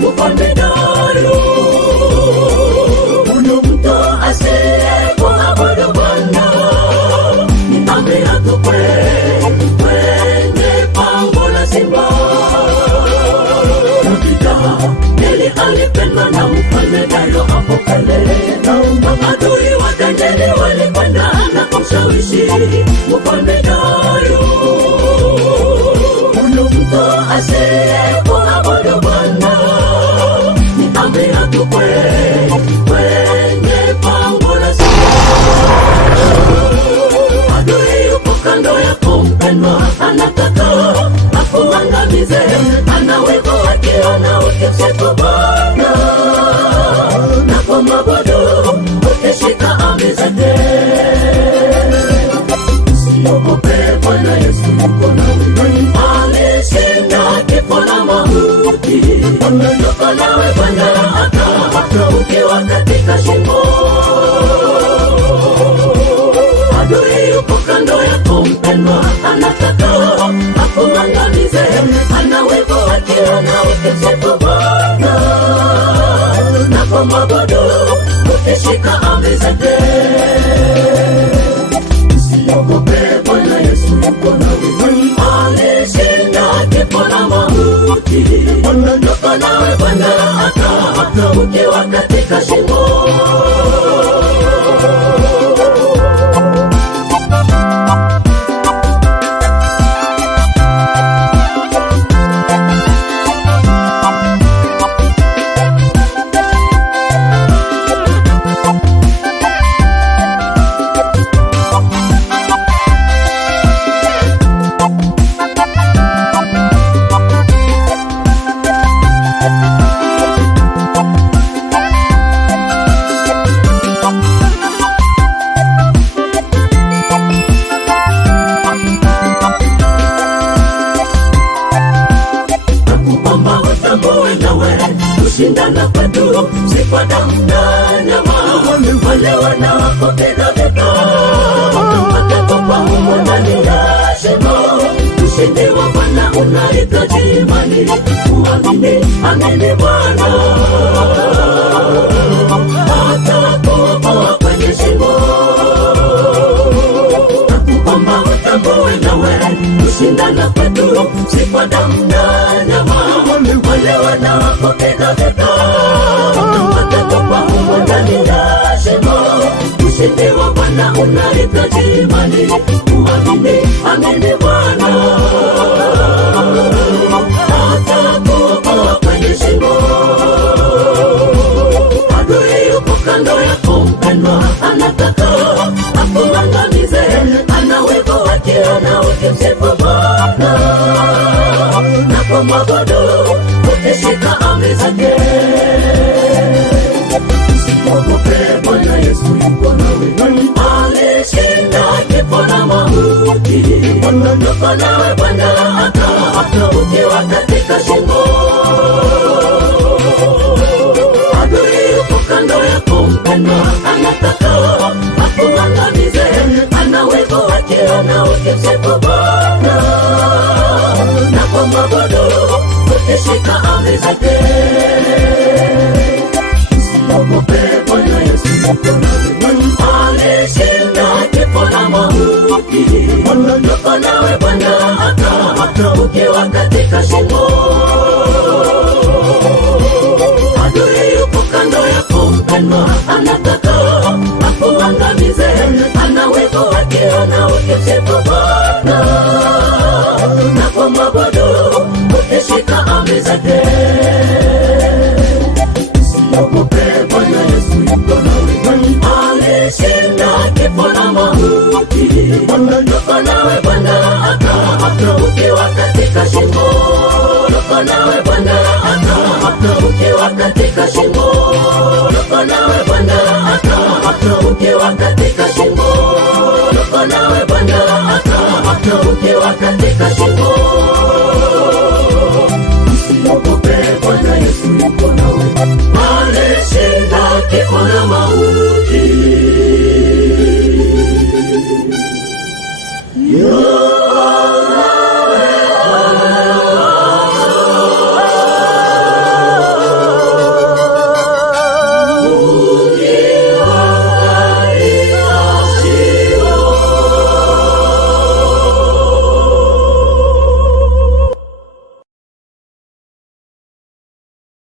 mfalme Dario. Huyu mtu asiyekuabudu Bwana ameatupwe kwenye pango la simba. Danieli alipendwa na mfalme Dario hapo kale. Maadui wa Danieli walikwenda na kumshawishi mfalme Dario. Huyu mtu asiyekuabudu Bwana ameatupwe kwenye pango la simba. Adui yuko kando yako mpendwa, anataka akuangamize. Ana wivu akiona ukimsifu Bwana na kumwabudu ukishika amri zake. Usiogope, Bwana Yesu yuko nawe. Alishinda kifo na mauti. Yuko nawe Bwana hata ukiwa katika shimo. Adui yuko kando yako mpendwa, anataka akuangamize. Ana wivu akiona ukimsifu Bwana na kumwabudu ukishika amri zake. Usiogope, Bwana Yesu yuko nawe. Alishinda kifo na mauti. Yuko nawe Bwana hata ukiwa katika shimo. Kushindana kwetu si kwa damu na nyama. Wale wanaopenda vita watakufa humo ndani ya shimo. Ushindi wa Bwana unahitaji imani. Amini Bwana atakuokoa kwenye shimo. Nakuomba utambue nawe, kushindana kwetu si kwa damu na nyama. Wale wanaopenda vita watakufa humo ndani ya shimo. Ushindi wa Bwana unahitaji imani. Amini Bwana atakuokoa kwenye shimo. Adui yuko kando yako mpendwa, anataka akuangamize. Ana wivu akiona ukimsifu Bwana na kumwabudu ukishika amri zake. Usiogope, Bwana Yesu yuko nawe. Alishinda kifo na mauti. Yuko nawe Bwana hata ukiwa katika shimo. Adui yuko kando yako mpendwa, anataka akuangamize. Ana wivu akiona ukimsifu Bwana na kumwabudu ukishika amri zake. Usiogope, Bwana Yesu yuko nawe. Alishinda kifo na mauti. Yuko nawe Bwana hata ukiwa katika shimo. Adui yuko kando yako mpendwa, anataka akuangamize. Ana wivu akiona ukimsifu Bwana na kumwabudu ukishika amri zake. Usiogope, Bwana Yesu yuko nawe. Alishinda kifo na mauti. Yuko nawe Bwana hata ukiwa katika shimo. Yuko nawe Bwana hata ukiwa katika shimo. Yuko nawe Bwana hata ukiwa katika shimo. Yuko nawe Bwana hata ukiwa katika shimo. Usiogope, Bwana Yesu yuko nawe. Alishinda kifo na mauti.